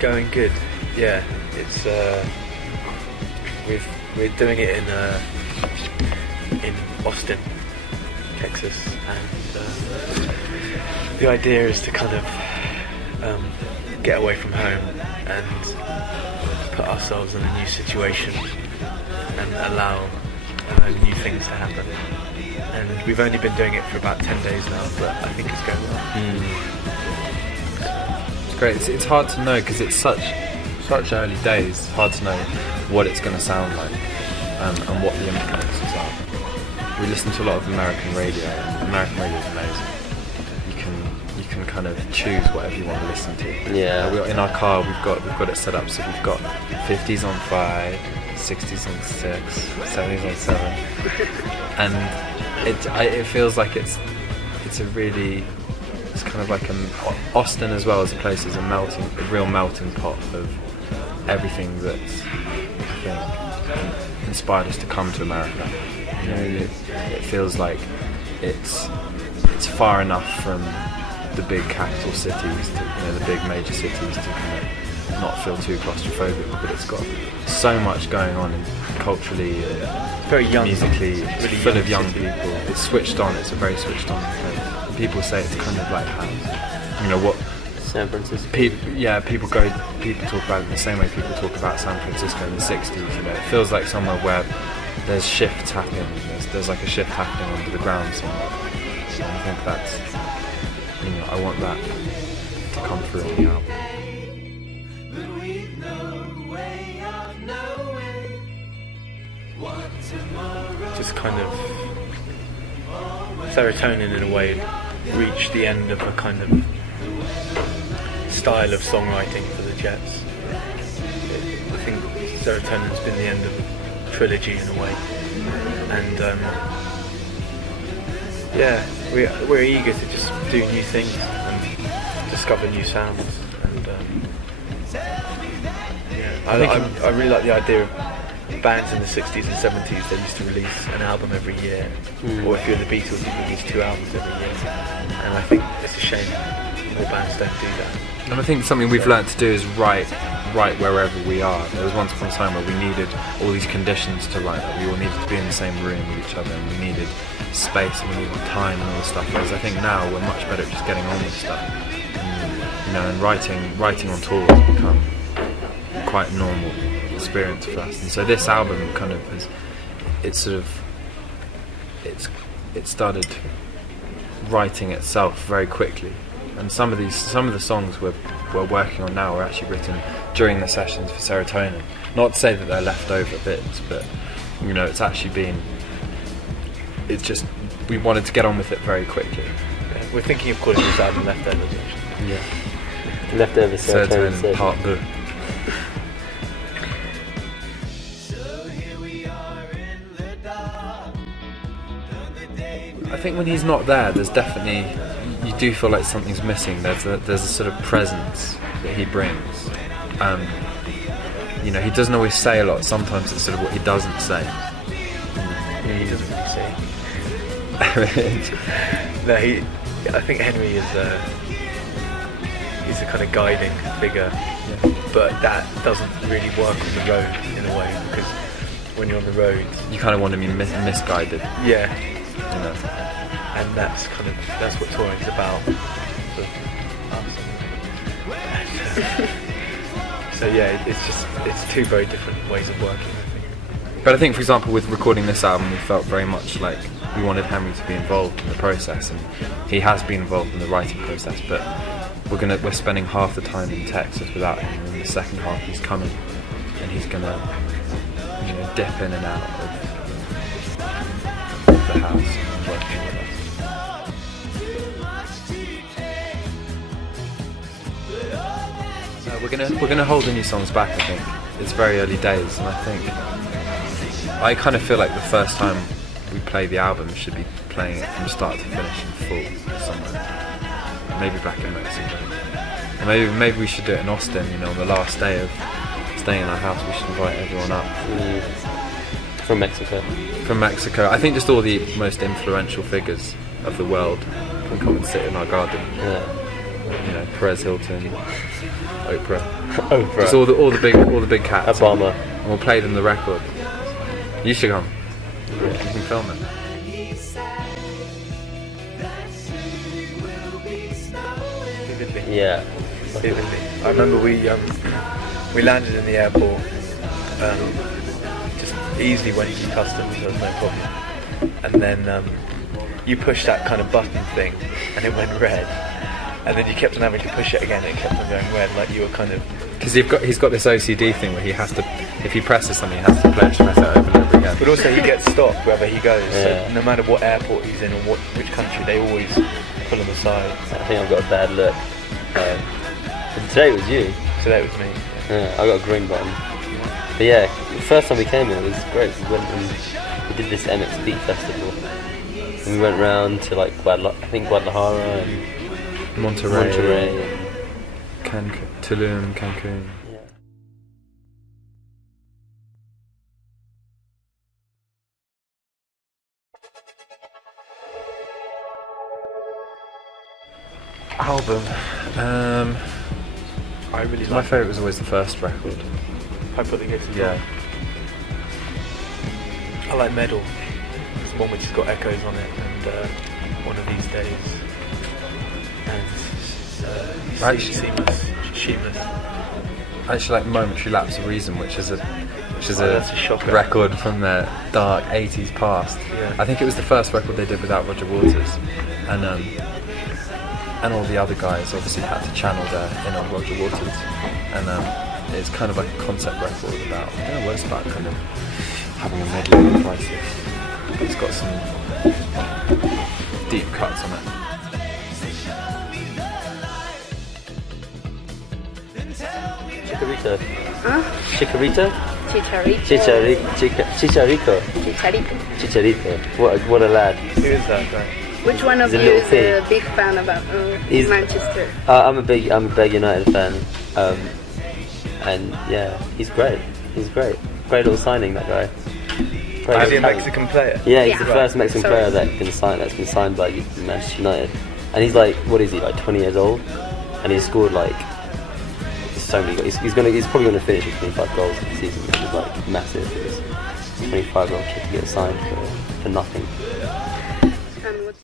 going good. Yeah, it's we're doing it in Austin, Texas, and the idea is to kind of get away from home and put ourselves in a new situation and allow new things to happen. And we've only been doing it for about 10 days now, but I think it's going well. It's great. It's hard to know because it's such early days. It's hard to know what it's going to sound like and what the influences are. We listen to a lot of American radio. American radio is amazing. You can kind of choose whatever you want to listen to. Yeah. In our car, we've got it set up so we've got 50s on 5, 60s on 6, 70s on 7, and it feels like it's kind of like Austin as well as a place is a real melting pot of everything that's, I think, inspired us to come to America. You know, it feels like it's far enough from the big capital cities, to the big major cities, to kind of not feel too claustrophobic, but it's got so much going on culturally, very young, musically, it's really full of young people. It's switched on. It's a very switched on place. People say it's kind of like how, what San Francisco. People talk about it in the same way people talk about San Francisco in the 60s. It feels like somewhere where there's shifts happening. There's like a shift happening under the ground somewhere. So I think that's, I want that to come through on the album. Just kind of Serotonin in a way reached the end of a kind of style of songwriting for the Jets. I think Serotonin's been the end of a trilogy in a way, and we're eager to just do new things and discover new sounds. And I really like the idea of bands in the 60s and 70s. They used to release an album every year, or if you're the Beatles, you release 2 albums every year. And I think it's a shame more bands don't do that. And I think something we've learnt to do is write wherever we are. There was once upon a time where we needed all these conditions to write. Like we all needed to be in the same room with each other, and we needed space and we needed time and all this stuff. Whereas I think now we're much better at just getting on with stuff. And writing on tour has become quite a normal experience for us. And so this album kind of it started writing itself very quickly. And some of the songs we're working on now are actually written during the sessions for Serotonin. Not to say that they're leftover bits, but it's actually been. It's just we wanted to get on with it very quickly. Yeah, we're thinking of calling this album Leftovers. Actually. Yeah. Leftover Serotonin Part 2. I think when he's not there, there's definitely, you do feel like something's missing. There's a sort of presence that he brings. He doesn't always say a lot. Sometimes it's sort of what he doesn't say. Yeah, he doesn't really say. No, I think Henry is he's a kind of guiding figure, but that doesn't really work on the road in a way, because when you're on the road, you kind of want to be misguided. Yeah. And that's what touring's about. So it's 2 very different ways of working, I think. But I think, for example, with recording this album, we felt very much like we wanted Henry to be involved in the process, and he has been involved in the writing process. But we're spending half the time in Texas without him, and in the second half he's coming, and he's gonna dip in and out of the house and working with us. We're gonna hold the new songs back. I think it's very early days, and I kind of feel like the first time we play the album should be playing it from start to finish in full somewhere. Maybe back in Mexico, or maybe we should do it in Austin. On the last day of staying in our house, we should invite everyone up. From Mexico. From Mexico. I think just all the most influential figures of the world can come and sit in our garden. Yeah. you know, Perez Hilton, Oprah, Oprah. just all the big cats. Obama. And we'll play them the record. You should come. You can film it. Vividly. Yeah. Vividly. I remember we landed in the airport, just easily went through customs, there was no problem. And then you pushed that kind of button thing and it went red. And then you kept on having to push it again and it kept on going red, like you were kind of... Because he's got this OCD thing where he has to, if he presses something, he has to press it over and over again. But also he gets stopped wherever he goes, Yeah. so no matter what airport he's in or which country, they always pull him aside. I think I've got a bad look. But today it was you. So that was me. Yeah, I got a green button. But yeah, the first time we came here it was great. We went and we did this MX Beat Festival. And we went round to like Guadalajara and Monterey and Tulum, Cancun. Yeah. Album. I really My like favourite was always the first record. I put the Gates as Yeah. well. I like Medal. It's one which has got echoes on it, and One of These Days. And Actually- Seamless. I actually like Momentary Lapse of Reason, which is that's a shocker. record from their dark 80s past. Yeah. I think it was the first record they did without Roger Waters, and all the other guys obviously had to channel their inner Roger Waters, and it's kind of like a concept record about, I don't know what it's about, kind of having a medley crisis, but it's got some deep cuts on it. Chikorito. Huh? Chikorito? Chicharito. Chicharito. Chicharito. Chicharito. What a lad. Who is that guy? Which one of He's a you little is pig. a big fan about He's- Manchester? I'm a big United fan. And yeah, he's great. He's great. Great little signing, that guy. Great Is he a little talent. Mexican player? Yeah, he's Yeah. the first Mexican Sorry. player that's been signed by Manchester United. And he's like, what is he, like 20 years old? And he's scored like so many goals. He's probably gonna finish with 25 goals this season, which is like massive. It's 25-year-old kid to get signed for nothing.